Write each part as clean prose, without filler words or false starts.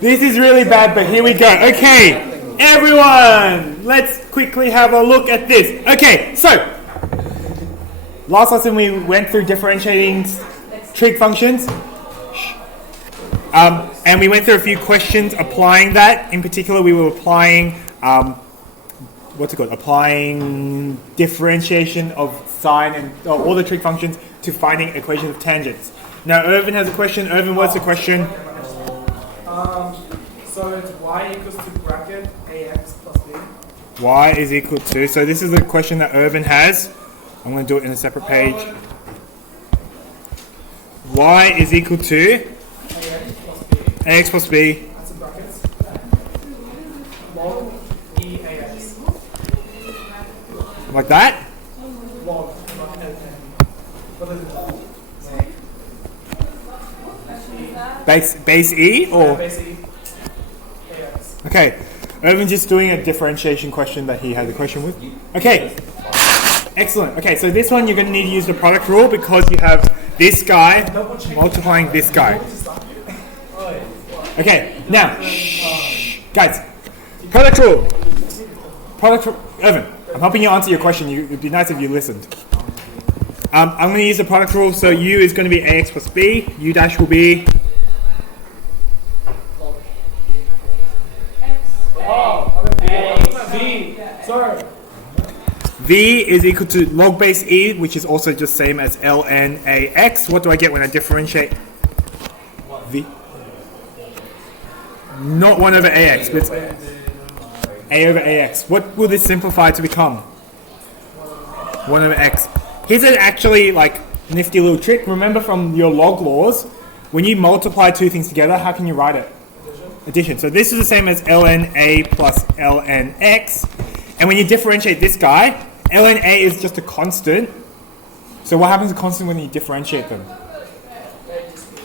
This is really bad, but here we go. Okay, everyone, let's quickly have a look at this. Okay, so last lesson we went through differentiating trig functions. And we went through a few questions applying that. In particular, we were applying, applying differentiation of sine and all the trig functions to finding equations of tangents. Now, Irvin has a question. Irvin, what's the question? So it's y equals to bracket ax plus b. Y is equal to, so this is the question that Irvin has. I'm going to do it in a separate page. Y is equal to ax plus b. That's in brackets. Log e ax. Like that? Log, not n. What is it? Base e or? Yeah, base e. Ax. Okay. Irvin's just doing a differentiation question that he had the question with. Okay. Excellent. Okay, so this one you're going to need to use the product rule because you have this guy multiplying this guy. Okay, now, guys, product rule. Irvin, I'm helping you answer your question. It'd be nice if you listened. I'm going to use the product rule, so u is going to be ax plus b, u dash will be v is equal to log base e, which is also just same as ln ax. What do I get when I differentiate v? Not 1 over ax, but it's a over ax. What will this simplify to become? 1 over x. Here's an actually like nifty little trick. Remember from your log laws, when you multiply two things together, how can you write it? Addition. So this is the same as ln a plus ln x. And when you differentiate this guy, ln a is just a constant. So what happens to constant when you differentiate them?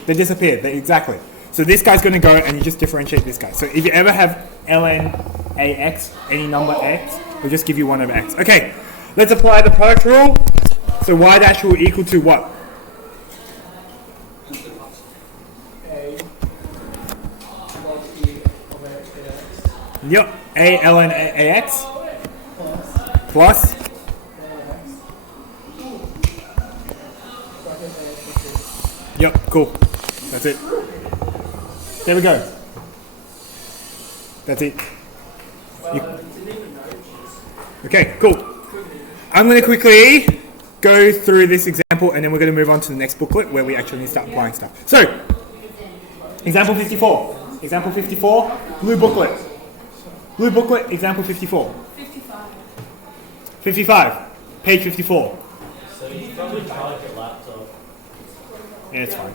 They disappear. Exactly. So this guy's going to go and you just differentiate this guy. So if you ever have ln ax, any number x, it'll just give you 1 over x. Okay, let's apply the product rule. So y dash will equal to what? Yep, a ln ax plus yep, cool. That's it. There we go. That's it. Okay, cool. I'm going to quickly go through this example and then we're going to move on to the next booklet where we actually need to start applying stuff. So, example 54. Example 54, blue booklet. Blue booklet, example 54. 55. 55, page 54. So you probably charge your laptop. Yeah, it's fine.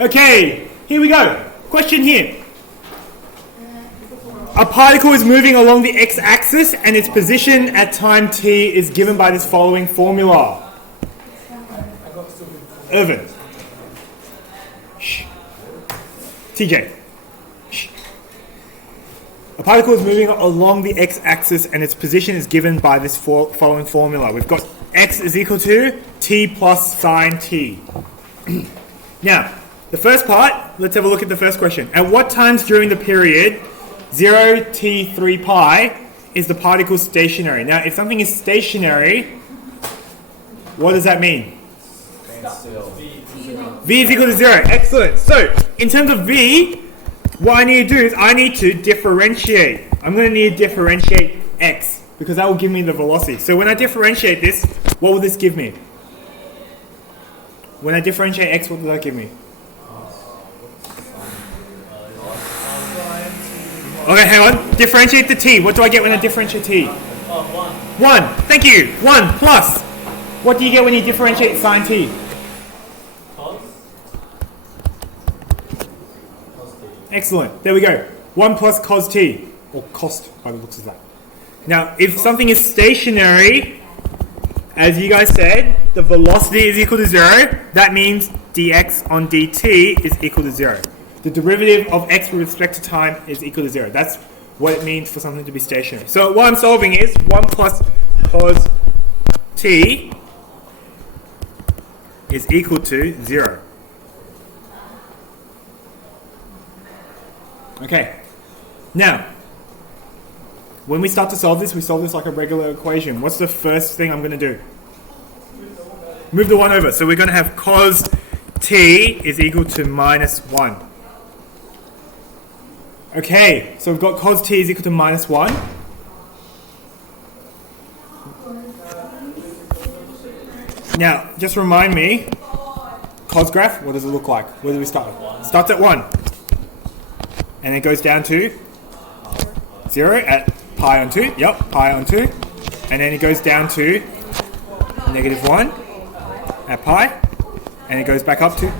Okay, here we go. Question here. A particle is moving along the x-axis and its position at time t is given by this following formula. Irvin. Shh. TJ. Shh. A particle is moving along the x-axis and its position is given by this following formula. We've got x is equal to t plus sine t. Now, the first part, let's have a look at the first question. At what times during the period 0 t 3 pi is the particle stationary? Now, if something is stationary, what does that mean? V is equal to 0. Excellent. So, in terms of V, what I need to do is I need to differentiate. I'm going to need to differentiate x because that will give me the velocity. So when I differentiate this, what will this give me? When I differentiate x, what does that give me? Okay, hang on. Differentiate the t. What do I get when I differentiate t? 1. Thank you. 1 plus. What do you get when you differentiate sine t? Excellent. There we go. 1 plus cos t. Or cost by the looks of that. Now, if something is stationary, as you guys said, the velocity is equal to 0. That means dx on dt is equal to 0. The derivative of x with respect to time is equal to 0. That's what it means for something to be stationary. So what I'm solving is 1 plus cos t is equal to 0. Okay. Now, when we start to solve this, we solve this like a regular equation. What's the first thing I'm going to do? Move the 1 over. So we're going to have cos t is equal to minus 1. Okay, so we've got cos t is equal to minus 1. Now, just remind me, cos graph, what does it look like? Where do we start? Starts at 1. And it goes down to 0 at pi on 2. Yep, pi on 2. And then it goes down to negative 1 at pi. And it goes back up to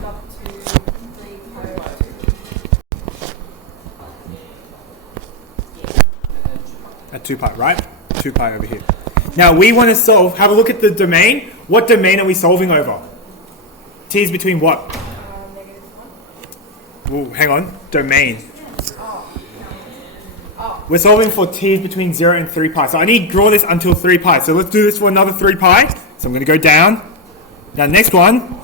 at 2 pi, right? 2 pi over here. Now we want to solve, have a look at the domain. What domain are we solving over? T is between what? Well, hang on, domain. We're solving for t is between 0 and 3 pi. So I need to draw this until 3 pi. So let's do this for another 3 pi. So I'm going to go down. Now next one.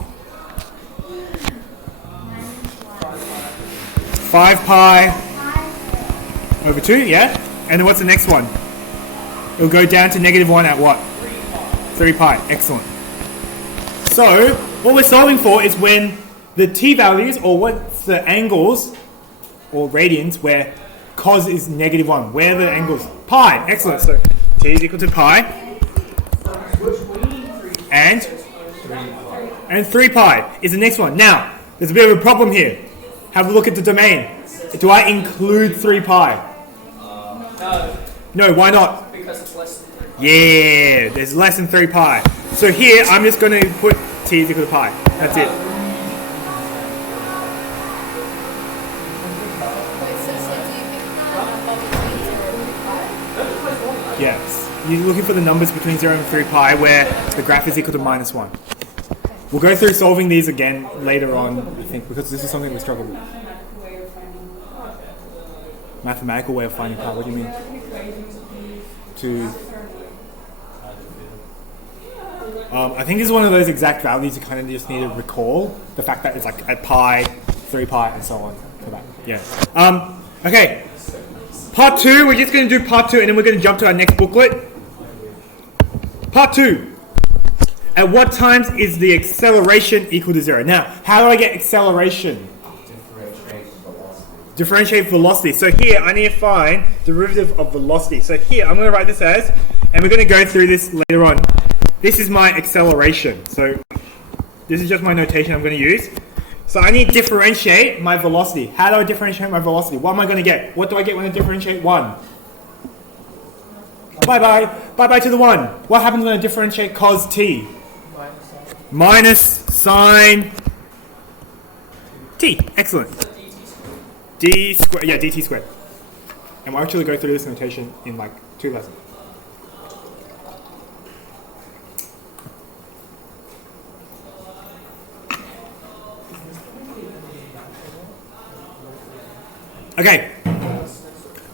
5 pi over 2, yeah? And then what's the next one? It'll go down to negative 1 at what? 3 pi. Excellent. So what we're solving for is when the t values, or what's the angles, or radians, where cos is negative 1. Where are the angles? Pi. Excellent. So t is equal to pi. And 3 pi is the next one. Now, there's a bit of a problem here. Have a look at the domain. Do I include 3 pi? No, why not? Because it's less than 3. Yeah, there's less than 3 pi. So here, I'm just going to put t is equal to pi. That's it. Yes. You're looking for the numbers between 0 and 3 pi where the graph is equal to minus 1. We'll go through solving these again later on, I think, because this is something we struggle with. Mathematical way of finding pi. What do you mean? I think this is one of those exact values you kind of just need to recall. The fact that it's like at pi, 3 pi, and so on. For that. Yeah. Okay. Part 2. We're just going to do part 2, and then we're going to jump to our next booklet. Part 2. At what times is the acceleration equal to 0? Now, how do I get acceleration? Differentiate velocity. So here, I need to find derivative of velocity. So here, I'm going to write this as, and we're going to go through this later on. This is my acceleration. So this is just my notation I'm going to use. So I need to differentiate my velocity. How do I differentiate my velocity? What am I going to get? What do I get when I differentiate 1? Bye-bye. Bye-bye to the 1. What happens when I differentiate cos t? Minus sine t. Excellent. D squared. Yeah, dt squared. And we'll actually go through this notation in like 2 lessons. Okay.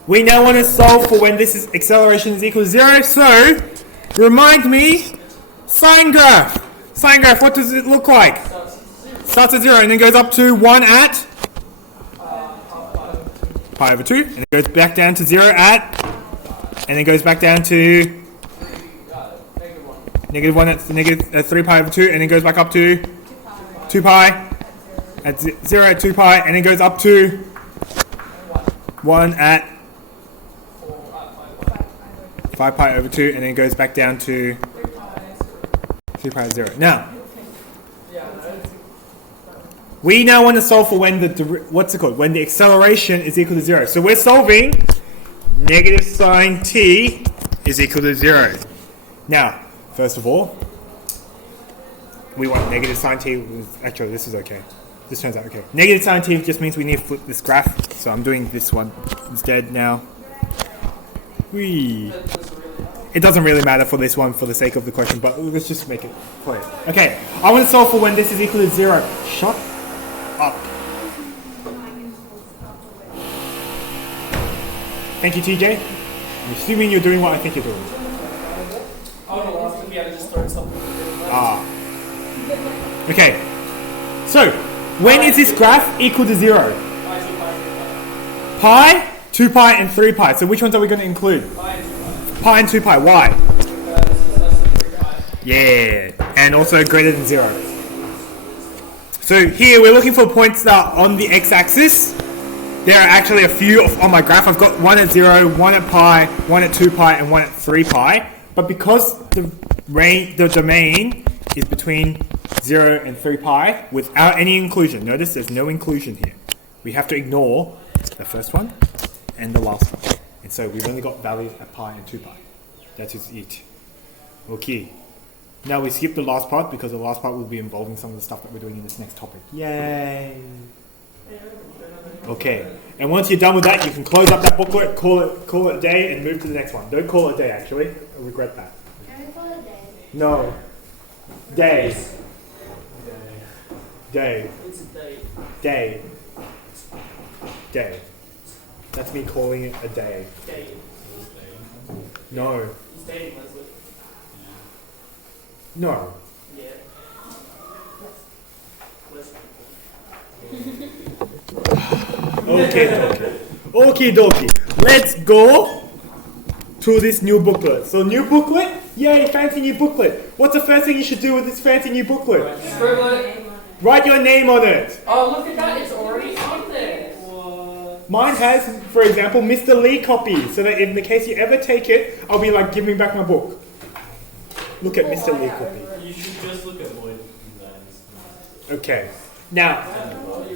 We now want to solve for when this is acceleration is equal to 0. So, remind me, sine graph. Sine graph, what does it look like? Starts at 0 and then goes up to 1 at pi over 2. And it goes back down to 0 at, and then goes back down to negative 1 at 3 pi over 2. And then goes back up to 2 pi at 0 at 2 pi. And then goes up to 1 at 5 pi over 2, and then goes back down to 3 pi 0. Now, we now want to solve for when when the acceleration is equal to 0. So we're solving negative sine t is equal to 0. Now, first of all, we want negative sine t. Actually, this is okay. This turns out okay. Negative sine t just means we need to flip this graph. So I'm doing this one instead now. Whee. It doesn't really matter for this one for the sake of the question, but let's just make it clear. Okay, I want to solve for when this is equal to 0. Shut up. Thank you, TJ. I'm assuming you're doing what I think you're doing. Okay. So, when is this graph equal to 0? pi, 2 pi, and 3 pi. So which ones are we going to include? Pi and 2 pi. Why? Yeah, and also greater than 0. So here we're looking for points that are on the x-axis. There are actually a few on my graph. I've got one at 0, one at pi, one at 2 pi, and one at 3 pi. But because the domain is between 0 and 3 pi without any inclusion, notice there's no inclusion here. We have to ignore the first one and the last one. And so we've only got values at pi and 2 pi. That is it. Okay. Now we skip the last part because the last part will be involving some of the stuff that we're doing in this next topic. Yay! Okay. And once you're done with that, you can close up that booklet, call it a day, and move to the next one. Don't call it a day, actually. I regret that. Can we call it a day? No. Day. Day. It's a date. Day. Day. That's me calling it a day. Date. No. He's dating Leslie. No. Yeah. Okay, dokie. Let's go to this new booklet. So new booklet? Yay, fancy new booklet. What's the first thing you should do with this fancy new booklet? Scribble it. Write your name on it. Oh, look at that. It's already on there. Mine has, for example, Mr. Lee copy, so that in the case you ever take it, I'll be like, give me back my book. Look at Mr. Lee copy. You should just look at Lloyd designs. Okay. Now,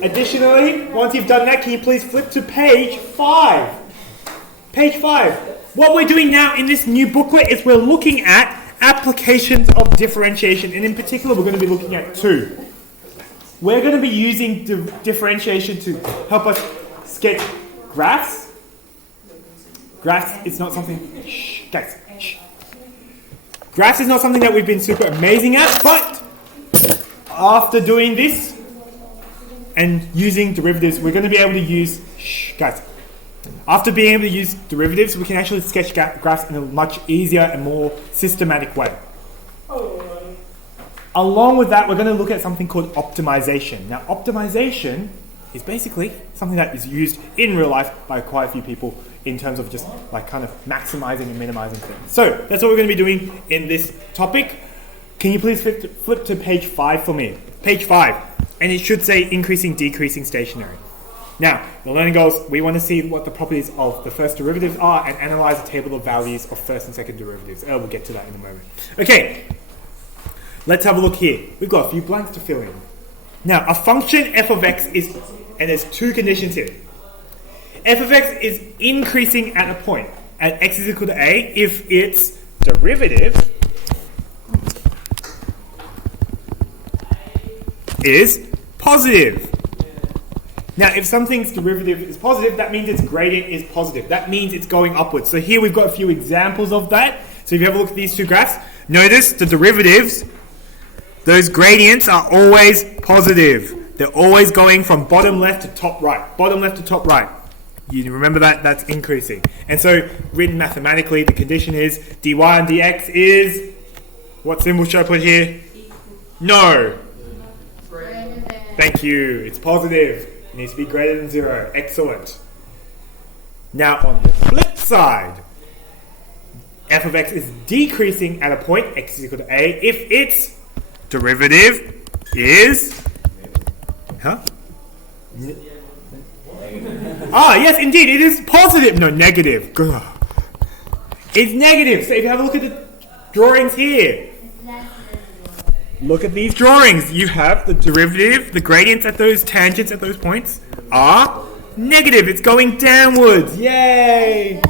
additionally, once you've done that, can you please flip to page 5? Page 5. What we're doing now in this new booklet is we're looking at applications of differentiation, and in particular, we're going to be looking at 2. We're going to be using differentiation to help us sketch graphs. Graphs is not something... Shh, guys. Shh. Graphs is not something that we've been super amazing at, but after doing this and using derivatives, we're going to be able to use... Shh, guys. After being able to use derivatives, we can actually sketch graphs in a much easier and more systematic way. Along with that, we're going to look at something called optimization. Now, optimization is basically something that is used in real life by quite a few people in terms of just like kind of maximizing and minimizing things. So that's what we're going to be doing in this topic. Can you please flip to page 5 for me? Page 5. And it should say increasing, decreasing, stationary. Now, the learning goals, we want to see what the properties of the first derivatives are and analyze a table of values of first and second derivatives. We'll get to that in a moment. Okay, let's have a look here. We've got a few blanks to fill in. Now, a function f of x is, and there's 2 conditions here. F of x is increasing at a point at x is equal to a if its derivative is positive. Now, if something's derivative is positive, that means its gradient is positive. That means it's going upwards. So here we've got a few examples of that. So if you have a look at these 2 graphs, notice the derivatives, those gradients are always positive. They're always going from bottom left to top right. Bottom left to top right. You remember that? That's increasing. And so, written mathematically, the condition is dy and dx is... What symbol should I put here? No. Thank you. It's positive. It needs to be greater than 0. Excellent. Now, on the flip side, f of x is decreasing at a point, x is equal to a, if its derivative is... Huh? Ah, yes, indeed, it is positive. No, negative. It's negative. So if you have a look at the drawings here, look at these drawings. You have the derivative, the gradients at those tangents at those points are negative. It's going downwards. Yay!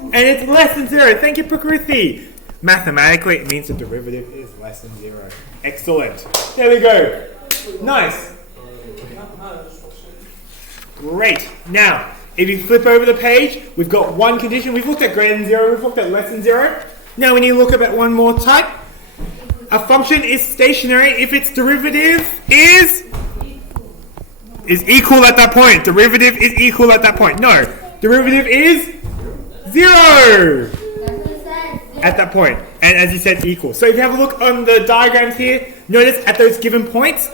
And it's less than 0. Thank you, Prakrithi. Mathematically, it means the derivative is less than 0. Excellent. There we go. Nice. Great. Now, if you flip over the page, we've got one condition. We've looked at greater than 0. We've looked at less than 0. Now we need to look at that one more type. A function is stationary if its derivative is equal at that point. Derivative is equal at that point. No. Derivative is 0 at that point. And as you said, equal. So if you have a look on the diagrams here, notice at those given points,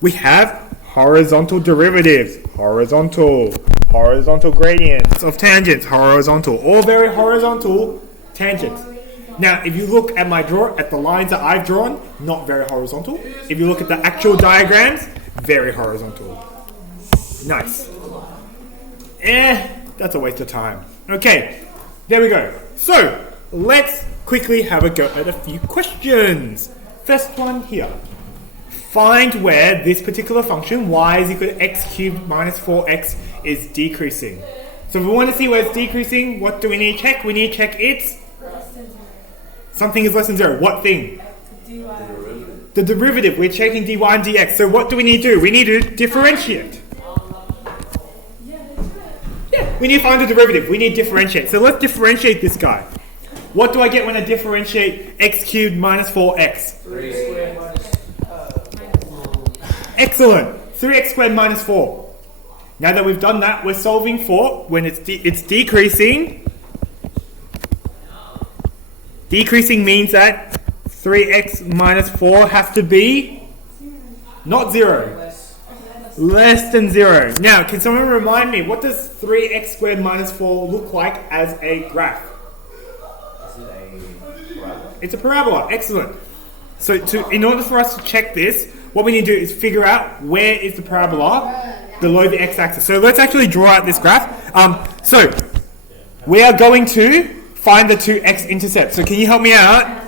we have horizontal derivatives. Horizontal. Horizontal gradients of tangents, horizontal, all very horizontal tangents. Now, if you look at my at the lines that I've drawn, not very horizontal. If you look at the actual diagrams, very horizontal. Nice. That's a waste of time. Okay, there we go. So, let's quickly have a go at a few questions. First one here. Find where this particular function, y is equal to x cubed minus 4x, is decreasing. So if we want to see where it's decreasing, what do we need to check? We need to check it's something is less than 0. What thing? The derivative. We're checking dy and dx. So what do we need to do? We need to differentiate. Yeah, we need to find the derivative. We need to differentiate. So let's differentiate this guy. What do I get when I differentiate x cubed minus 4x? 3 squared minus Excellent. 3x squared minus 4. Now that we've done that, we're solving for when it's decreasing. Decreasing means that 3x minus 4 has to be not 0. Less than 0. Now, can someone remind me, what does 3x squared minus 4 look like as a graph? Is it a parabola? It's a parabola. Excellent. So in order for us to check this, what we need to do is figure out where is the parabola below the x-axis. So let's actually draw out this graph. So we are going to find the two x-intercepts. So can you help me out?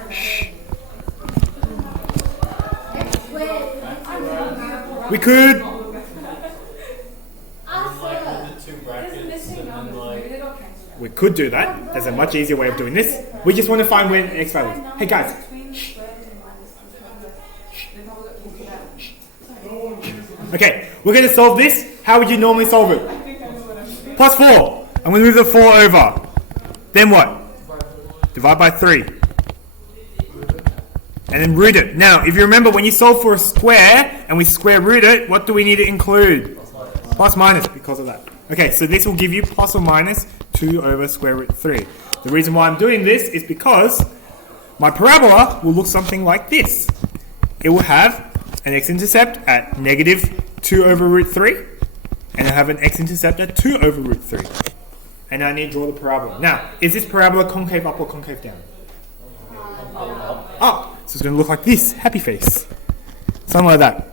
We could. We could do that. There's a much easier way of doing this. We just want to find where the x value is. Hey guys. Okay, we're going to solve this. How would you normally solve it? Plus 4. I'm going to move the 4 over. Then what? Divide by 3. And then root it. Now, if you remember, when you solve for a square and we square root it, what do we need to include? Plus minus, because of that. Okay, so this will give you plus or minus 2 over square root 3. The reason why I'm doing this is because my parabola will look something like this. It will have an x-intercept at negative 2 over root 3, and I have an x-intercept at 2 over root 3. And I need to draw the parabola. Now, is this parabola concave up or concave down? Up. So it's going to look like this, happy face. Something like that.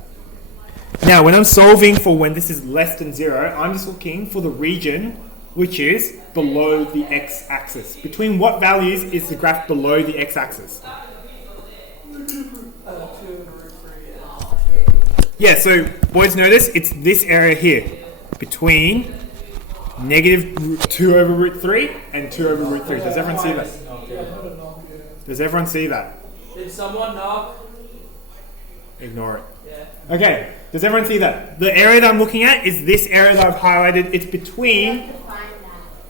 Now, when I'm solving for when this is less than 0, I'm just looking for the region which is below the x-axis. Between what values is the graph below the x-axis? Yeah, so boys notice it's this area here between negative 2 over root 3 and 2 over root 3. Does everyone see that? Does everyone see that? Did someone knock? Ignore it. Yeah. Okay, does everyone see that? The area that I'm looking at is this area that I've highlighted. It's between.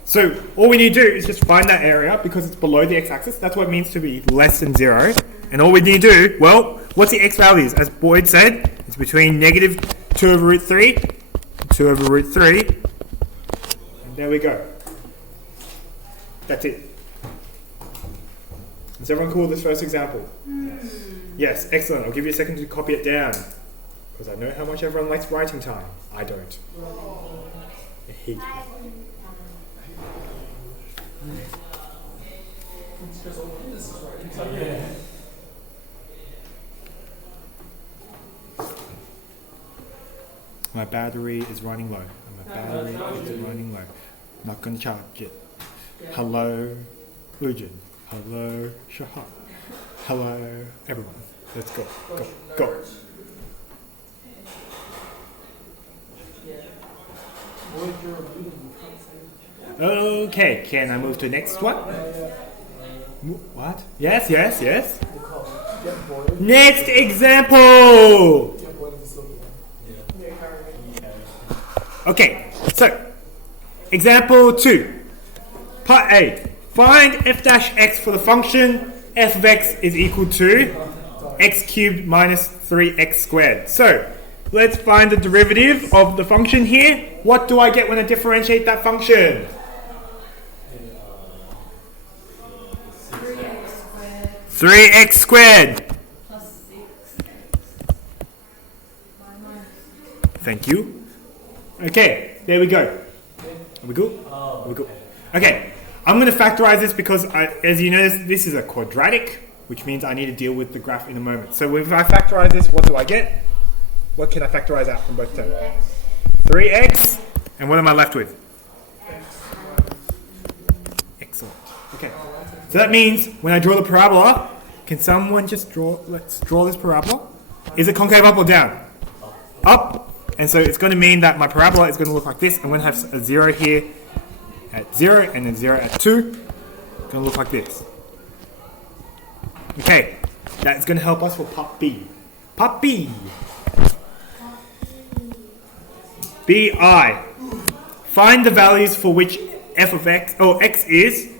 So all we need to do is just find that area because it's below the x-axis. That's what it means to be less than 0. And all we need to do, well, what's the x values? As Boyd said, it's between negative 2 over root 3 and 2 over root 3. And there we go. That's it. Is everyone cool with this first example? Yes, excellent. I'll give you a second to copy it down. Because I know how much everyone likes writing time. I don't. I hate it. My battery is running low. My battery is running low. Not going to charge it. Hello, Ujin. Hello, Shahar. Hello, everyone. Let's go. Go. Go. Okay, can I move to the next one? What? Yes, yes, yes. Next example! Okay, so, example 2. Part A. Find f dash x for the function f of x is equal to x cubed minus 3x squared. So, let's find the derivative of the function here. What do I get when I differentiate that function? 3x squared. Plus 6. Thank you. Okay, there we go. Are we good? Are we good? Okay, I'm going to factorize this because, as you notice, this is a quadratic, which means I need to deal with the graph in a moment. So if I factorize this, what do I get? What can I factorize out from both terms? 3x. And what am I left with? Excellent. Okay. So that means when I draw the parabola, can someone just draw, let's draw this parabola. Is it concave up or down? Up. And so it's going to mean that my parabola is going to look like this. I'm going to have a 0 here at 0 and a 0 at 2. It's going to look like this. Okay. That's going to help us for part B. Part B. BI. Find the values for which f of x, x is,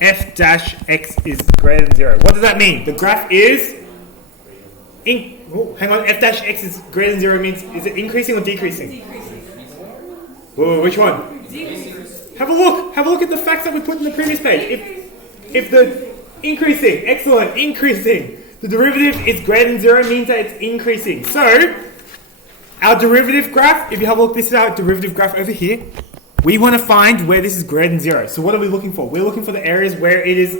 f dash x is greater than 0. What does that mean? The graph is, hang on, f dash x is greater than 0 means, is it increasing or decreasing? Decreasing. Whoa, which one? Decreasing. Have a look at the facts that we put in the previous page. If the increasing, excellent, increasing, the derivative is greater than 0 means that it's increasing. So, our derivative graph, if you have a look, this is our derivative graph over here. We want to find where this is greater than 0. So what are we looking for? We're looking for the areas where it is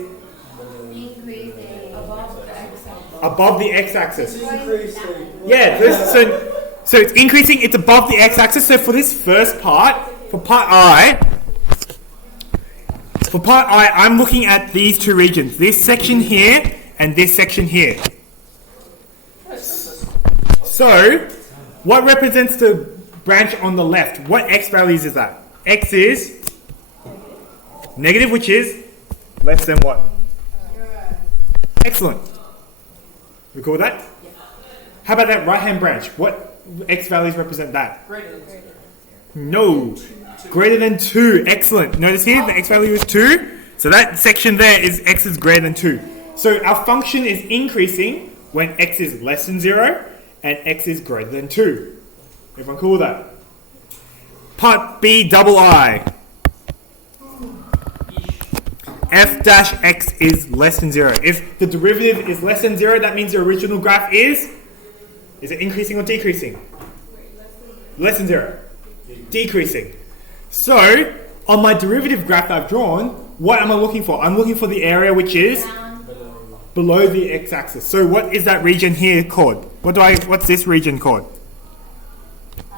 increasing above the x-axis. Yeah, so it's increasing, it's above the x-axis. So for this first part, for part I, I'm looking at these two regions. This section here and this section here. So, what represents the branch on the left? What x values is that? X is negative, which is less than what? Excellent. We cool with that? How about that right-hand branch? What x values represent that? Greater. No. Greater than 2. Excellent. Notice here, the x value is 2. So that section there is x is greater than 2. So our function is increasing when x is less than 0 and x is greater than 2. Everyone cool with that? Part B double I. F dash x is less than 0. If the derivative is less than 0, that means your original graph is it increasing or decreasing? Less than 0. Decreasing. So, on my derivative graph that I've drawn, what am I looking for? I'm looking for the area which is below the x-axis. So what is that region here called? What's this region called?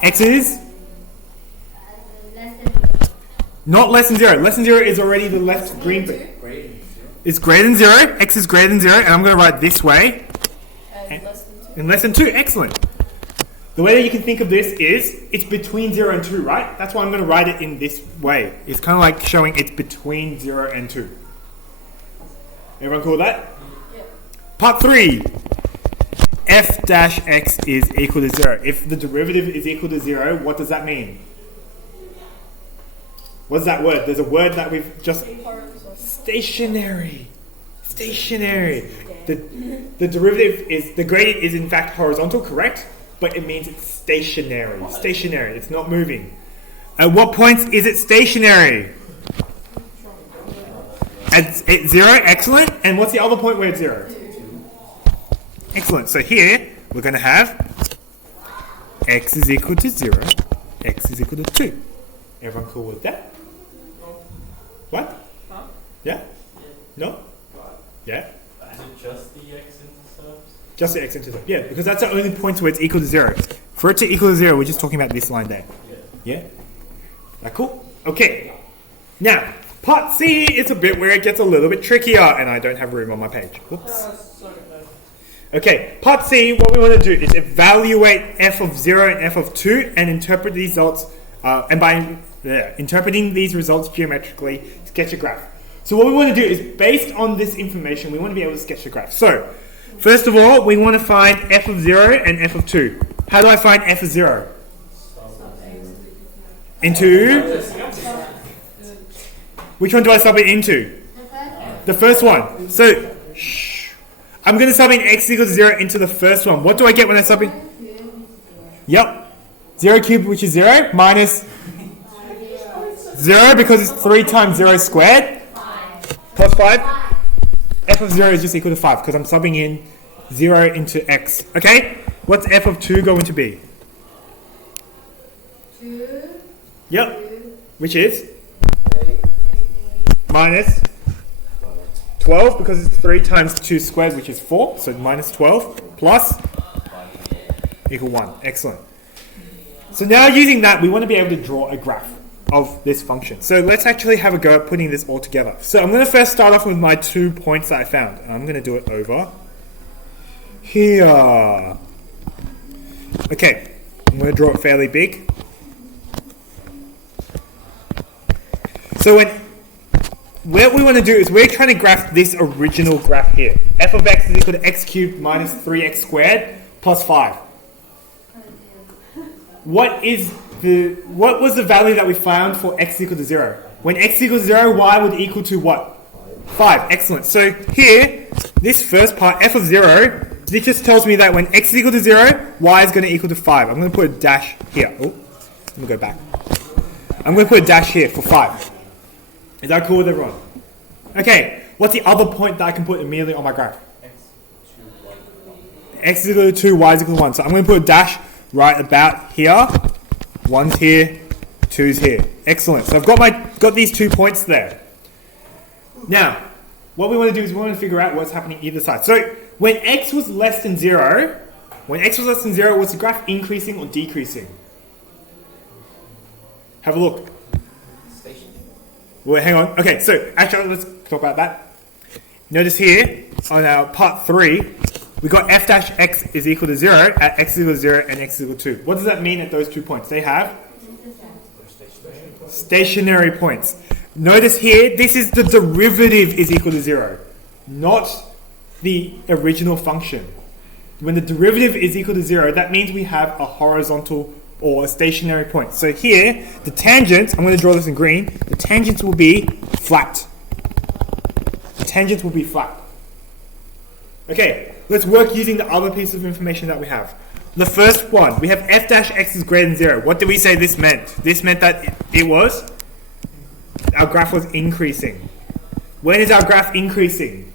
X is? Not less than 0. Less than 0 is already the left green bit. It's greater than 0. X is greater than 0. And I'm going to write this way. And less than 2. Excellent. The way that you can think of this is, it's between 0 and 2, right? That's why I'm going to write it in this way. It's kind of like showing it's between 0 and 2. Everyone cool with that? Yeah. Part 3. F dash x is equal to 0. If the derivative is equal to 0, what does that mean? What's that word? There's a word that we've just... Stationary. Stationary. The derivative is... The gradient is in fact horizontal, correct? But it means it's stationary. Stationary. It's not moving. At what points is it stationary? At 0. Excellent. And what's the other point where it's 0? Excellent. So here, we're going to have x is equal to 0. X is equal to 2. Everyone cool with that? What? Huh? Yeah? No? Yeah? Is it just the x-intercepts? Just the x-intercept. Yeah, because that's the only point where it's equal to 0. For it to equal to 0, we're just talking about this line there. Yeah? That cool? Okay. Now, part C is a bit where it gets a little bit trickier, and I don't have room on my page. Whoops. Okay, part C, what we want to do is evaluate f of 0 and f of 2 and interpret these results, and by interpreting these results geometrically, sketch a graph. So what we want to do is, based on this information, we want to be able to sketch a graph. So, first of all, we want to find f of 0 and f of 2. How do I find f of 0? Into? Which one do I sub it into? The first one. So, I'm going to sub in x equals 0 into the first one. What do I get when I sub in? Yep. 0 cubed, which is 0, minus 0 because it's 3 times 0 squared, plus 5. F of 0 is just equal to 5 because I'm subbing in 0 into x. Okay? What's f of 2 going to be? 2. Yep. Which is? minus 12 because it's 3 times 2 squared, which is 4. So minus 12 plus equal 1. Excellent. So now using that, we want to be able to draw a graph of this function. So let's actually have a go at putting this all together. So I'm going to first start off with my 2 points that I found. And I'm going to do it over here. Okay, I'm going to draw it fairly big. So what we want to do is we're trying to graph this original graph here. F of x is equal to x cubed minus 3x squared plus 5. What was the value that we found for x equal to 0? When x equals 0, y would equal to what? 5. Excellent. So here, this first part, f of 0, this just tells me that when x is equal to 0, y is going to equal to 5. I'm going to put a dash here. Oh, let me go back. I'm going to put a dash here for 5. Is that cool with everyone? Okay, what's the other point that I can put immediately on my graph? X is equal to 2, y is equal to 1. So I'm going to put a dash right about here. 1's here, 2's here. Excellent. So I've got these 2 points there. Now, what we want to do is we want to figure out what's happening either side. So when x was less than 0, was the graph increasing or decreasing? Have a look. Well, hang on. Okay, so actually, let's talk about that. Notice here, on our part 3, we got f dash x is equal to 0 at x is equal to 0 and x is equal to 2. What does that mean at those 2 points? They have stationary points. Notice here, this is the derivative is equal to 0, not the original function. When the derivative is equal to 0, that means we have a horizontal or a stationary point. So here, the tangent, I'm going to draw this in green, the tangents will be flat. The tangents will be flat. Okay, let's work using the other piece of information that we have. The first one, we have f dash x is greater than 0. What did we say this meant? This meant that our graph was increasing. When is our graph increasing?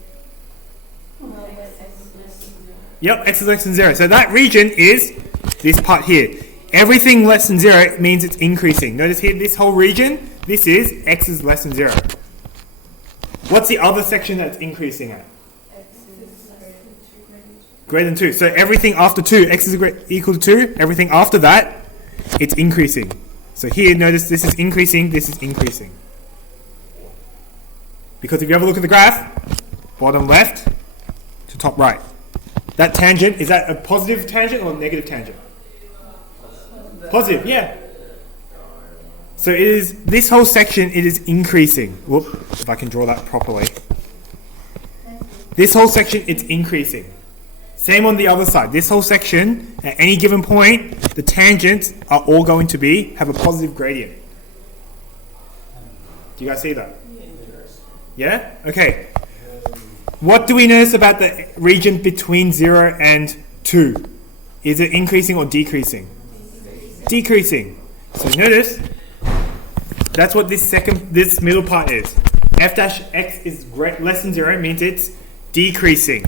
Yep, x is less than 0. So that region is this part here. Everything less than 0 means it's increasing. Notice here, this whole region, this is x is less than 0. What's the other section that's increasing at? Greater than 2. So everything after 2, x is equal to 2. Everything after that, it's increasing. So here, notice this is increasing, this is increasing. Because if you have a look at the graph, bottom left to top right. That tangent, is that a positive tangent or a negative tangent? Positive, yeah. So it is, this whole section, it is increasing. Whoop, if I can draw that properly. This whole section, it's increasing. Same on the other side. This whole section, at any given point, the tangents are all going to have a positive gradient. Do you guys see that? Yeah? Okay. What do we notice about the region between 0 and 2? Is it increasing or decreasing? Decreasing. So notice, that's what this middle part is. F dash x is less than 0 means it's decreasing.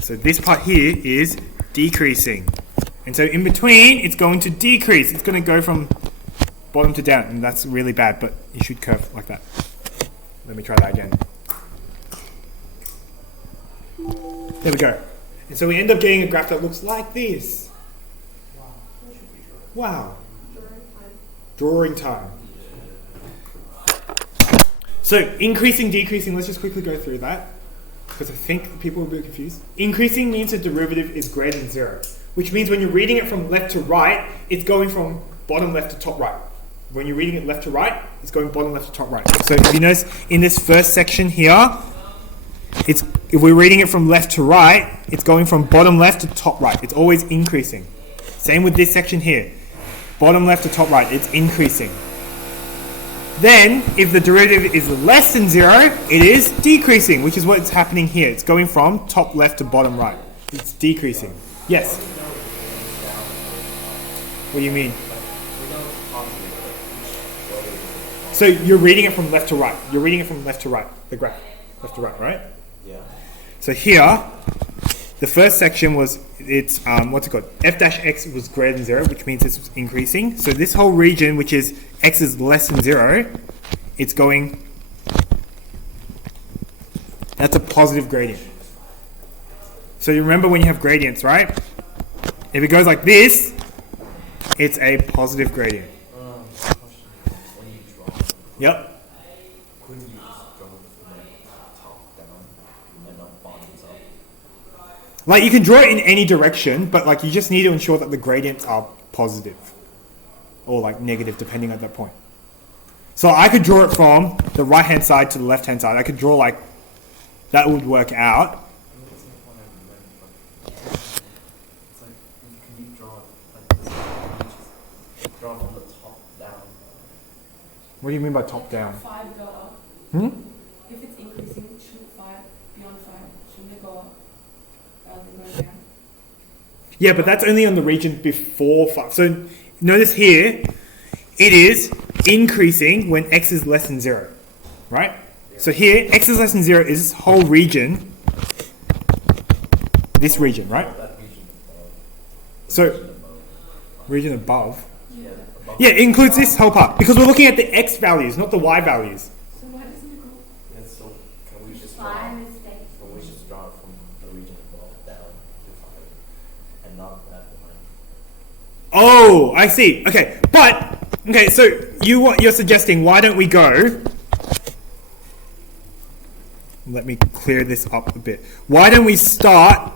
So this part here is decreasing. And so in between, it's going to decrease. It's going to go from bottom to down. And that's really bad, but it should curve like that. Let me try that again. There we go. And so we end up getting a graph that looks like this. Wow. Drawing time. So increasing, decreasing, let's just quickly go through that, because I think people will be confused. Increasing means the derivative is greater than 0, which means when you're reading it from left to right, it's going from bottom left to top right. When you're reading it left to right, it's going bottom left to top right. So if you notice in this first section here, if we're reading it from left to right, it's going from bottom left to top right. It's always increasing. Same with this section here. Bottom left to top right, it's increasing. Then, if the derivative is less than 0, it is decreasing, which is what's happening here. It's going from top left to bottom right. It's decreasing. Yes? What do you mean? So you're reading it from left to right. You're reading it from left to right, the graph. Left to right, right? Yeah. So here, the first section was, it's, what's it called? F dash x was greater than 0, which means it's increasing. So this whole region, which is x is less than 0, it's going That's a positive gradient. So you remember when you have gradients, right? If it goes like this, it's a positive gradient. When you draw, Yep. couldn't you just draw it from like top down and not bottoms up? Like you can draw it in any direction, but like you just need to ensure that the gradients are positive or like negative depending at that point. So I could draw it from the right hand side to the left hand side. I could draw like that would work out. It's like, can you draw it like this? Just draw from the top down. What do you mean by top down? 5 go up. If it's increasing, shouldn't 5 beyond 5? Shouldn't it go up rather than go down? Yeah, but that's only on the region before 5. So notice here, it is increasing when x is less than 0, right? So here, x is less than 0 is this whole region, this region, right? That region above. So, region above. Yeah. Above. Yeah, it includes this whole part, because we're looking at the x values, not the y values. So why doesn't it go? Yeah, so can we just draw? Five mistakes. Can we just draw it from the region above down to 5 and not that line? Oh, I see. Okay, but okay. So you're suggesting why don't we go? Let me clear this up a bit. Why don't we start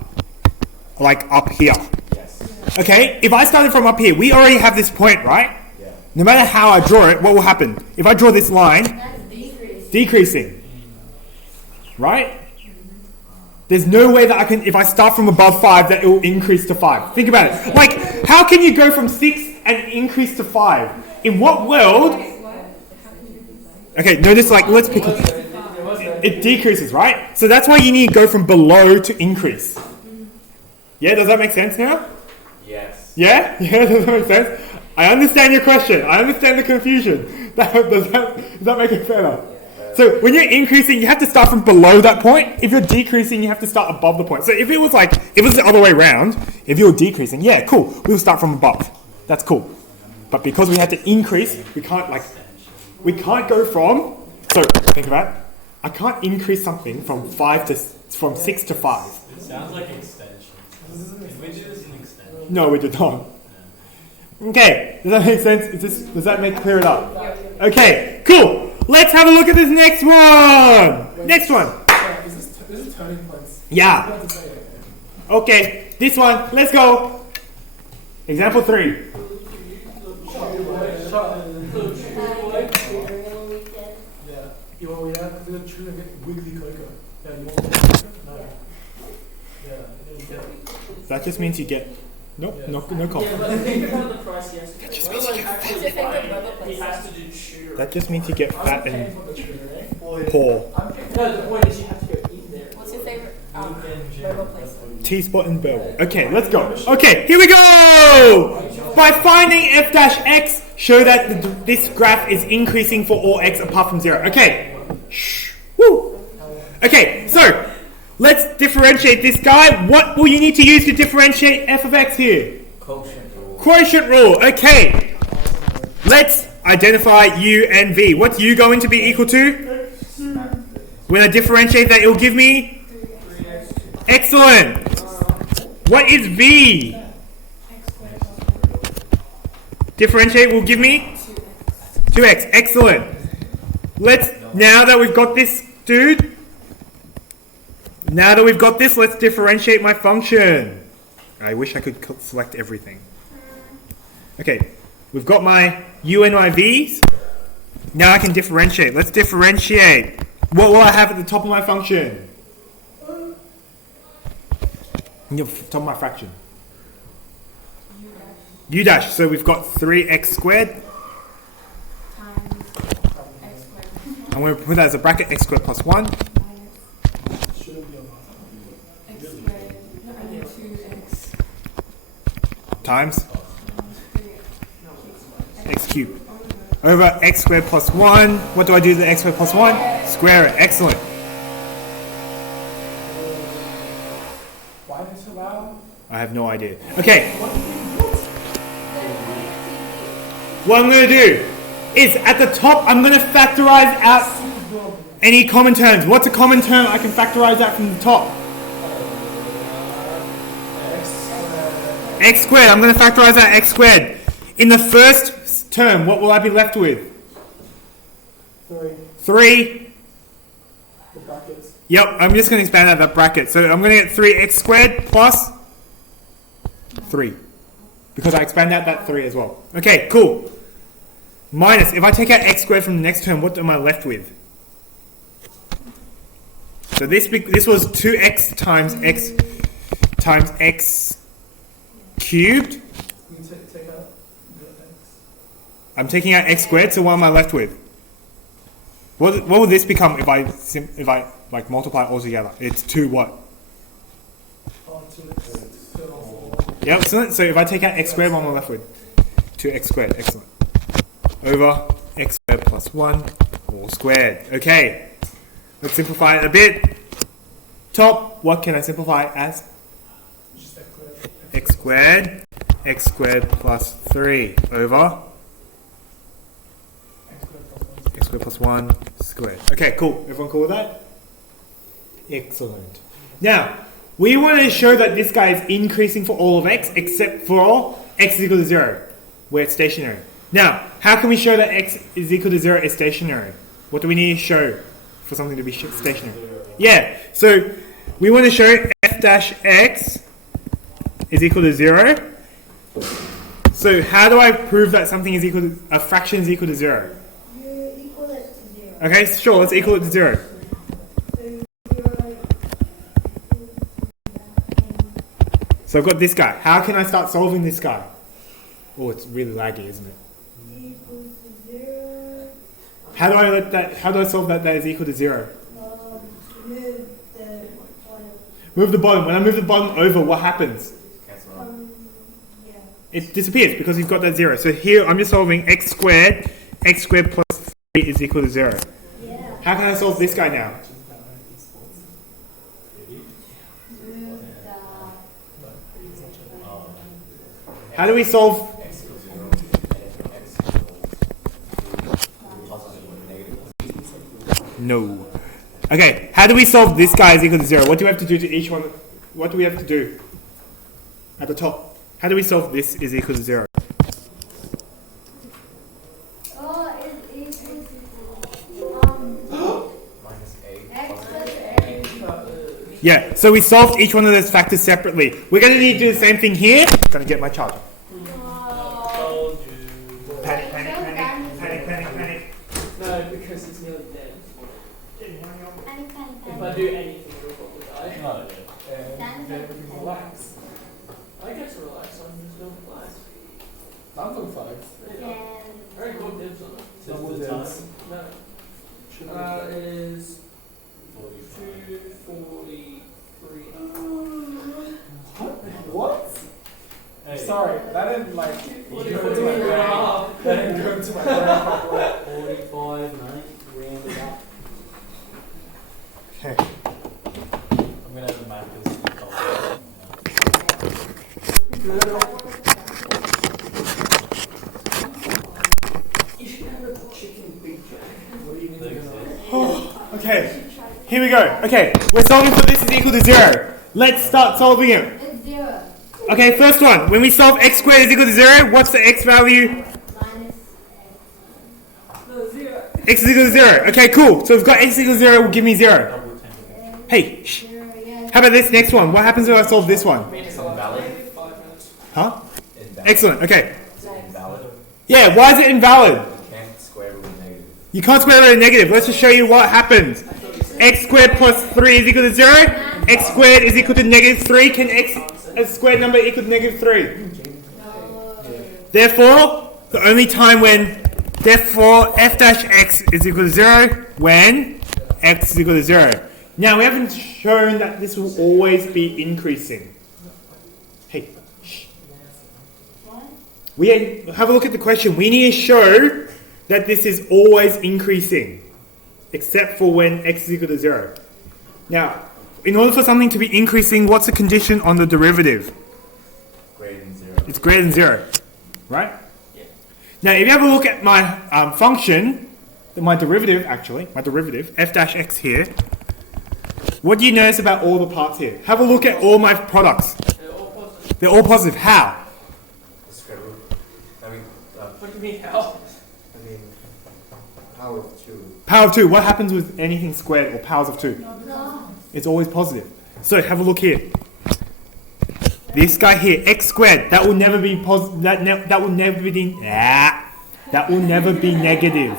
like up here? Yes. Okay, if I started from up here, we already have this point, right? Yeah. No matter how I draw it, what will happen? If I draw this line, That's decrease. decreasing, right? There's no way that I can, if I start from above 5, that it will increase to 5. Think about it. Like, how can you go from 6 and increase to 5? In what world? What? How can you do that? Okay, notice, like, let's pick up. It decreases, right? So that's why you need to go from below to increase. Yeah, does that make sense now? Yes. Yeah? Yeah, does that make sense? I understand your question. I understand the confusion. Does that make it better? So when you're increasing, you have to start from below that point. If you're decreasing, you have to start above the point. So if it was like, if it was the other way around, if you're decreasing, yeah, cool. We'll start from above. That's cool. But because we had to increase, we can't go from, so think about it. I can't increase something from 6 to 5. It sounds like extensions. Can we do this in extension? No, we did not. Okay, does that make sense? Does that make clear it up? Okay, cool. Let's have a look at this next one. Next one. Is this turning points? You Yeah. have to say it. Okay, this one. Let's go. Example 3. Yeah. You want to have to choose a wiggly cocoa. Yeah, you want to no. Yeah, you get That just means you get no coffee. Yeah, but think about the price he has to pay. just Well, means like you get actually buy it, he has to do tutoring. That just means you get fat paying and for the tutoring. poor. No, the point is you have to go in there. What's your favorite burger place? T-spot and Burwell. Okay, let's go. Okay, here we go! By finding f dash x, show that this graph is increasing for all x apart from 0. Okay. Shh. Woo. Okay, so let's differentiate this guy. What will you need to use to differentiate f of x here? Quotient rule. Quotient rule. Okay. Let's identify u and v. What's u going to be equal to? When I differentiate that, it will give me? Excellent. What is v? Differentiate will give me? 2x. Excellent. Now that we've got this, dude. Now that we've got this, let's differentiate my function. I wish I could select everything. Okay, we've got my u and my v's. Now I can differentiate. Let's differentiate. What will I have at the top of my function? The top of my fraction. U dash. So we've got 3x squared. Times x squared I'm going to put that as a bracket, x squared plus 1. minus Shouldn't be on x squared, no, I mean 2x Times 3x. x cubed. Over x squared plus 1. What do I do to the x squared plus 1? Square it. Excellent. Why is this allowed? I have no idea. Okay. What I'm going to do is at the top, I'm going to factorize out. Any common terms? What's a common term? I can factorize that from the top. X squared. I'm going to factorize that x squared. In the first term, what will I be left with? 3. The brackets. Yep, I'm just going to expand out that bracket. So I'm going to get 3x squared plus 3. Because I expand out that 3 as well. Okay, cool. Minus, if I take out x squared from the next term, what am I left with? So this was 2x times x cubed. You take out the x. I'm taking out x squared, so what am I left with? What will this become if I like multiply all together? It's 2 what? Oh, 2x. Yep, excellent. So if I take out x squared, what am I left with? 2x squared, excellent. Over x squared plus 1, all squared. Okay, let's simplify it a bit. Top, what can I simplify as? Just X squared plus 3 over x squared plus 1 squared. Okay, cool. Everyone cool with that? Excellent. Now, we want to show that this guy is increasing for all of x except for x is equal to 0, where it's stationary. Now, how can we show that x is equal to 0 is stationary? What do we need to show for something to be stationary? Yeah, so we want to show f dash x is equal to 0. So how do I prove that something is equal to, a fraction is equal to 0? You equal it to 0. Okay, sure, let's equal it to 0. So I've got this guy. How can I start solving this guy? Oh, it's really laggy, isn't it? Equals to 0. How do I solve that is equal to 0? Move the bottom. Move the bottom. When I move the bottom over, what happens? Cancel out. Yeah. It disappears because you've got that 0. So here I'm just solving x squared plus 3 is equal to 0. Yeah. How can I solve this guy now? Move the. How do we solve? X equals 0, and if x equals positive or negative. No. Okay, how do we solve this guy is equal to 0? What do we have to do to each one? What do we have to do at the top? How do we solve this is equal to 0? Oh, it equals Minus a. x Positive plus a. Yeah, so we solved each one of those factors separately. We're going to need to do the same thing here. Going to get my charger. Told you. Panic, panic, panic, panic, panic, panic. No, because it's nearly dead. If I do anything, it'll probably die. No. And then we can relax. I get to relax, I'm just not relax. I'm going 5. Yeah. I already got dibs on it. Double dibs. No. It is 2:43. What? Sorry, that didn't like. What do you want to do? That didn't go into my brain. 45, mate. Round it up. Okay. I'm gonna have the markers. You should have a chicken big jack. What do you think? Okay, here we go. Okay, we're solving for this is equal to 0. Let's start solving it. It's 0. Okay, first one. When we solve x squared is equal to 0, what's the x value? Minus No, 0. X is equal to 0. Okay, cool. So we've got x equals 0 will give me 0. Hey, shh. 0, yeah. How about this next one? What happens if I solve this one? It's invalid. 5 minutes. Huh? Invalid. Excellent. Okay. Is it invalid? Yeah, why is it invalid? You can't square root of negative. You can't square root of negative. Let's just show you what happens. X squared plus 3 is equal to 0. X squared is equal to negative 3. Can a squared number equal to negative 3? No. Therefore, the only time when, therefore, f dash x is equal to 0 when x is equal to 0. Now, we haven't shown that this will always be increasing. Hey, shh. What? We have a look at the question. We need to show that this is always increasing, except for when x is equal to 0. Now, in order for something to be increasing, what's the condition on the derivative? Greater than 0. It's greater than 0, right? Yeah. Now, if you have a look at my function, my derivative, f dash x here, what do you notice about all the parts here? Have a look at all my products. They're all positive. They're all positive. How? The square root. I mean, What do you mean how? power of 2. Power of 2. What happens with anything squared or powers of 2? No. It's always positive. So have a look here. This guy here, x squared, that will never be positive. That will never be that will never be negative.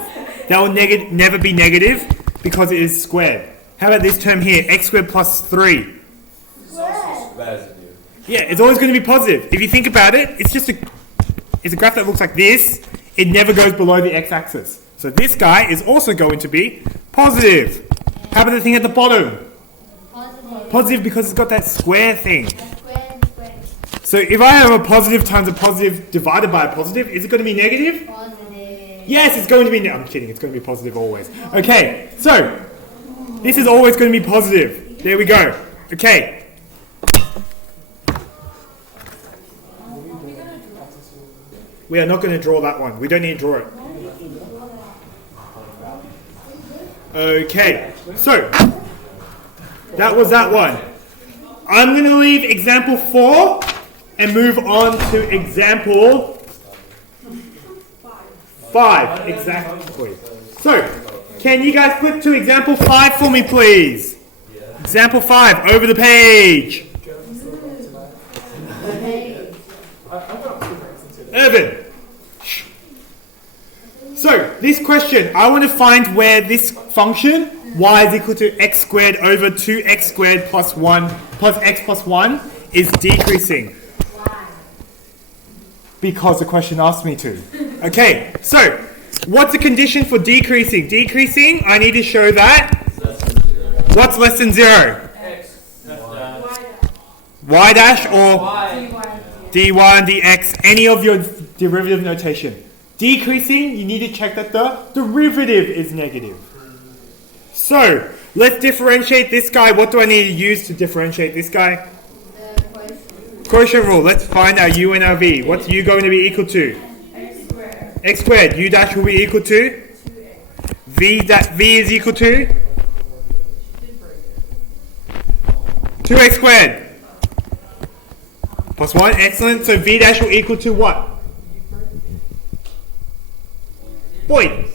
That will never be negative because it is squared. How about this term here, x squared plus 3? Square. Yeah, it's always going to be positive. If you think about it, it's a graph that looks like this. It never goes below the x-axis. So this guy is also going to be positive. How about the thing at the bottom? Positive. Positive because it's got that square thing. A square and square. So if I have a positive times a positive divided by a positive, is it going to be negative? Positive. Yes, it's going to be. I'm kidding. It's going to be positive always. Okay, so this is always going to be positive. There we go. Okay. We are not going to draw that one. We don't need to draw it. Okay, so that was that one. I'm going to leave example 4 and move on to example 5. Exactly. So, can you guys flip to example 5 for me, please? Example 5, over the page. Irvin. So, this question, I want to find where this function, y is equal to x squared over 2x squared plus 1 plus x plus 1 is decreasing. Why? Because the question asked me to. Okay, so what's the condition for decreasing? Decreasing, I need to show that. What's less than 0? X. Y dash or Y. dy and dx, any of your derivative notation. Decreasing, you need to check that the derivative is negative. So, let's differentiate this guy. What do I need to use to differentiate this guy? The quotient. Quotient rule. Let's find our u and our v. What's u going to be equal to? X squared. X squared. U dash will be equal to? 2x. V is equal to? 2x squared. Plus 1. Excellent. So v dash will equal to what? Boyd.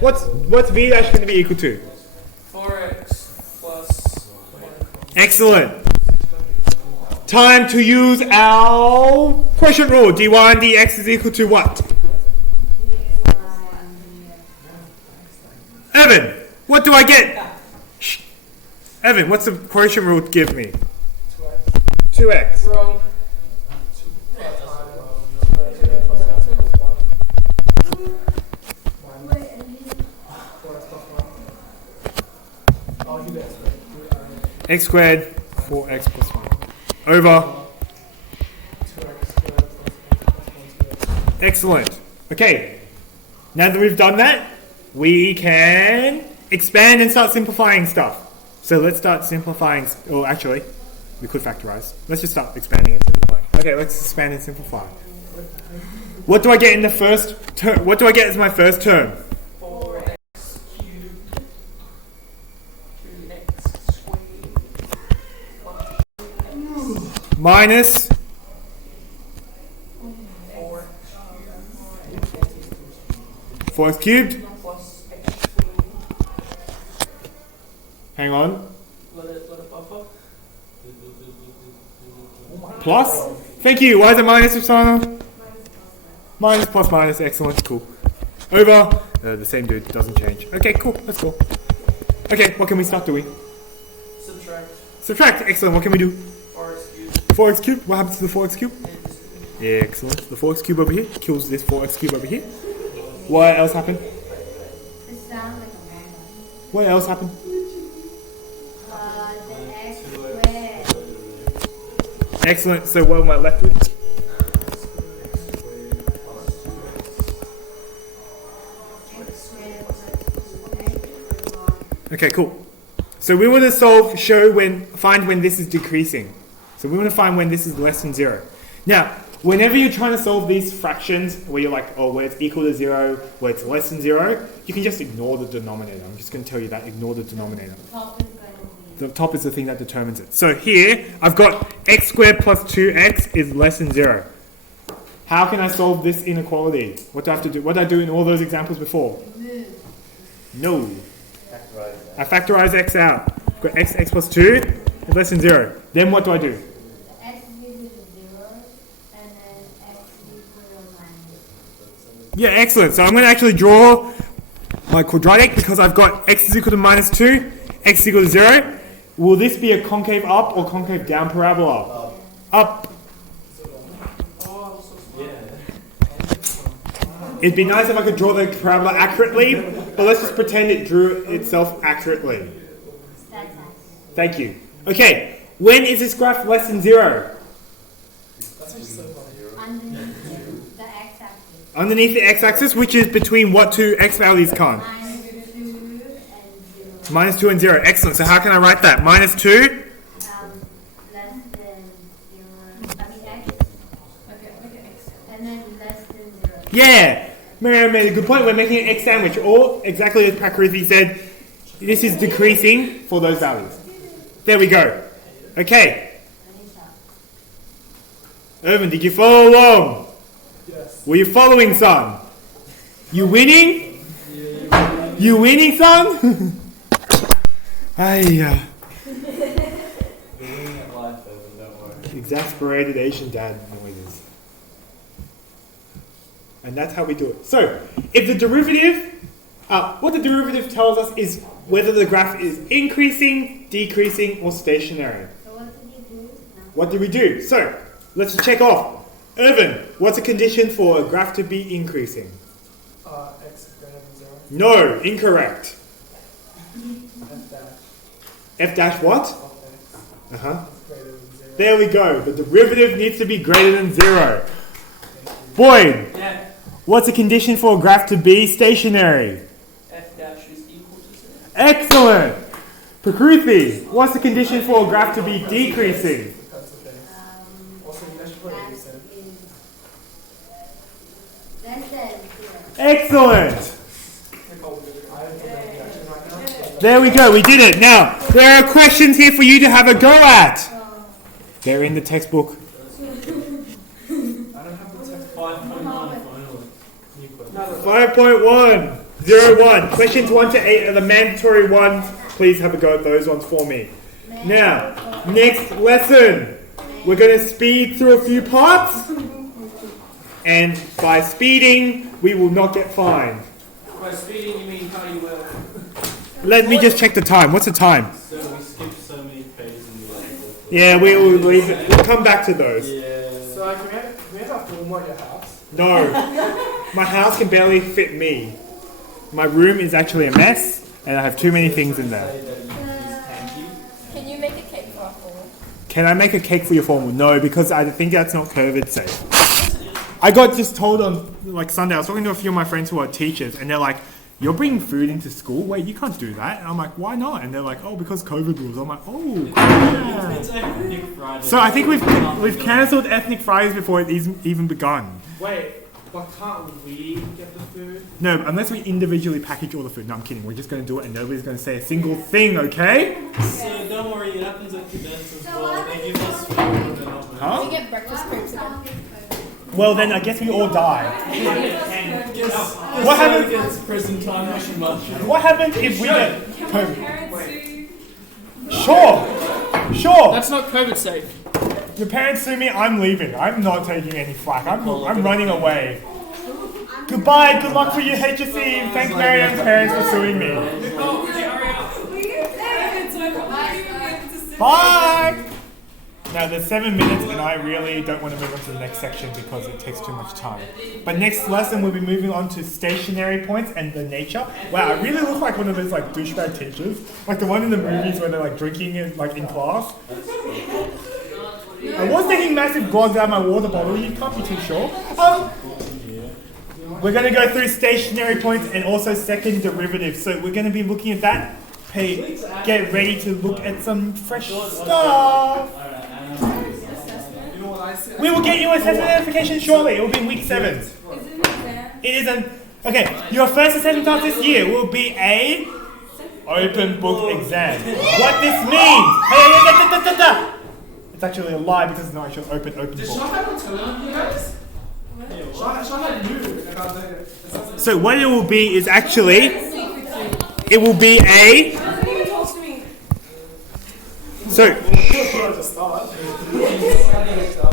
What's v dash going to be equal to? 4x plus 1. Excellent. Time to use our quotient rule. dy and dx is equal to what? Evan, what do I get? Shh. Evan, what's the quotient rule give me? 2x. Wrong. X squared 4x plus 1 over. Excellent. Okay, now that we've done that, we can expand and start simplifying stuff. So let's start simplifying. Oh, actually, we could factorize. Let's just start expanding and simplifying. Okay, let's expand and simplify. What do I get in the first term? What do I get as my first term? 4x cubed. 2x squared. Minus 4x cubed. Plus x squared. Hang on. Let it buffer. Plus. Thank you. Why is it minus, Usana? Minus plus minus. Excellent. Cool. Over. The same dude. Doesn't change. Okay, cool. Let's go. Okay, what can we start doing? Subtract. Subtract. Excellent. What can we do? 4x cubed. 4x cubed. What happens to the 4x cubed? Excellent. The 4x cube over here kills this 4x cube over here. What else happened? It sounds like a man. What else happened? The x squared. Excellent. So what am I left with? X squared plus x. Okay, cool. So we want to find when this is decreasing. So we want to find when this is less than 0. Now, Whenever you're trying to solve these fractions where you're like, oh, where it's equal to 0, where it's less than 0, you can just ignore the denominator. I'm just going to tell you that, ignore the denominator. Top is going to be. The top is the thing that determines it. So here, I've got x squared plus 2x is less than 0. How can I solve this inequality? What do I have to do? What did I do in all those examples before? Move. No. Factorize that. I factorize x out. I've got x plus 2 is less than 0. Then what do I do? X is equal to 0, and then x is equal to minus. Yeah, excellent. So I'm going to actually draw my quadratic because I've got x is equal to minus 2, x is equal to 0. Will this be a concave up or concave down parabola? Up. It'd be nice if I could draw the parabola accurately, but let's just pretend it drew itself accurately. That's x. Thank you. Okay, when is this graph less than 0? That's actually so funny. Underneath the x-axis. Underneath the x-axis, which is between what two x values, Khan? Minus 2 and 0. -2 and 0. Excellent. So how can I write that? Minus 2? Less than 0. I mean x, Okay, make it x. and then less than 0. Yeah! Miriam made a good point. We're making an x sandwich. Or, exactly as Pakruthi said, this is decreasing for those values. There we go. Okay. Irvin, did you follow along? Yes. Were you following, son? You winning? You winning, son? Ay, You're winning at life, Evan, don't worry. exasperated Asian dad noises. And that's how we do it. So, if the derivative, what the derivative tells us is whether the graph is increasing, decreasing, or stationary. So what did you do now? What do we do? So, let's check off. Irvin, what's a condition for a graph to be increasing? X greater than 0. No, incorrect. F dash F dash what? of x Uh-huh. is greater than 0. There we go. The derivative needs to be greater than 0. Boyd, Yeah. what's a condition for a graph to be stationary? F dash is equal to 0. Excellent. Pakruthi, what's the condition for a graph to be decreasing? Because of x. Um, Also, you actually put it that in is the less than 0. Excellent. I haven't put that in the action right now. There we go. We did it. Now, there are questions here for you to have a go at. They're in the textbook. I don't have the text. 5.9. 5.101. Questions 1 to 8 are the mandatory ones. Please have a go at those ones for me. Now, next lesson. We're going to speed through a few parts. And by speeding, we will not get fined. By speeding, you mean how you work. Let me just check the time. What's the time? So we skipped so many pages in the last. Yeah, we will leave it. We'll come back to those. Yeah. So, can we have a film at your house? No. My house can barely fit me. My room is actually a mess, and I have too many things in there. Say that you use hanky. Can you make a cake for our formal? Can I make a cake for your formal? No, because I think that's not COVID safe. I got just told on like Sunday, I was talking to a few of my friends who are teachers, and they're like, "You're bringing food into school? Wait, you can't do that." And I'm like, "Why not?" And they're like, "Oh, because COVID rules." I'm like, "Oh, yeah." It's Ethnic Friday. So I think we've cancelled Ethnic Fridays before it's even begun. Wait, but can't we get the food? No, unless we individually package all the food. No, I'm kidding. We're just going to do it, and nobody's going to say a single thing, okay? So don't worry, it happens at events as So well. what They is give us food the- and then I'll Huh? We get breakfast crepes again. Well, then I guess we all die. What happens- against prison time machine mushroom? What happens if we get Can my COVID? parents sue? Sure. That's not COVID safe. Your parents sue me, I'm leaving. I'm not taking any flack. I'm running away. Goodbye. Good luck for your HSC. Thanks, Mariam's parents, for suing me. Oh, hurry up. It's over. Why are you able to sue? Bye. Now, there's 7 minutes, and I really don't want to move on to the next section because it takes too much time. But next lesson, we'll be moving on to stationary points and the nature. Wow, I really look like one of those like douchebag teachers, like the one in the movies where they're like drinking in class. I was taking massive glogs out of my water bottle. You can't be too sure. We're going to go through stationary points and also second derivatives. So we're going to be looking at that. Hey, get ready to look at some fresh stuff. You know what I We will get you assessment notification shortly. It will be in week 7. Is it an exam? It isn't. Okay, your first assessment task this year will be a open book exam. What this means? Hey. It's actually a lie because it's not actually open book. Shall I have a turn on you guys? Shall I have you? So what it will be is actually, Secret to. it will be a, Doesn't even talk to me. so